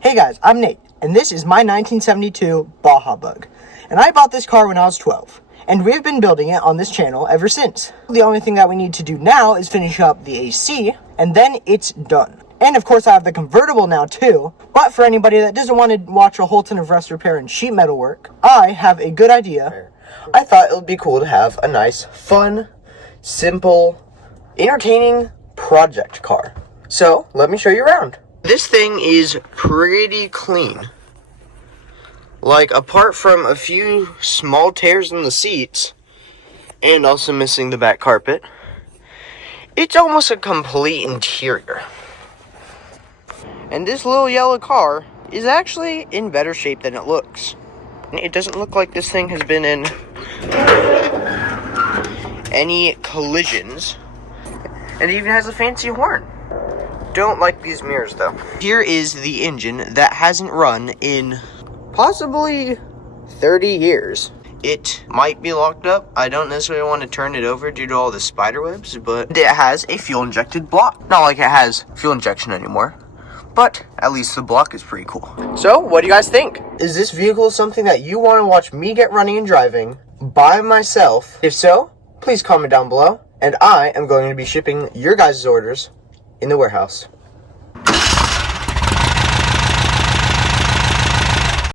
Hey guys, I'm Nate, and this is my 1972 Baja Bug. And I bought this car when I was 12, and we've been building it on this channel ever since. The only thing that we need to do now is finish up the AC, and then it's done. And of course I have the convertible now too, but for anybody that doesn't want to watch a whole ton of rust repair and sheet metal work, I have a good idea. I thought it would be cool to have a nice, fun, simple, entertaining project car. So, let me show you around. This thing is pretty clean. Like, apart from a few small tears in the seats, and also missing the back carpet, it's almost a complete interior. And this little yellow car is actually in better shape than it looks. It doesn't look like this thing has been in any collisions. And it even has a fancy horn. Don't like these mirrors though. Here is the engine that hasn't run in possibly 30 years. It might be locked up. I don't necessarily want to turn it over due to all the spider webs, but it has a fuel injected block. Not like it has fuel injection anymore, but at least the block is pretty cool. So, what do you guys think? Is this vehicle something that you want to watch me get running and driving by myself? If so, please comment down below, and I am going to be shipping your guys' orders in the warehouse.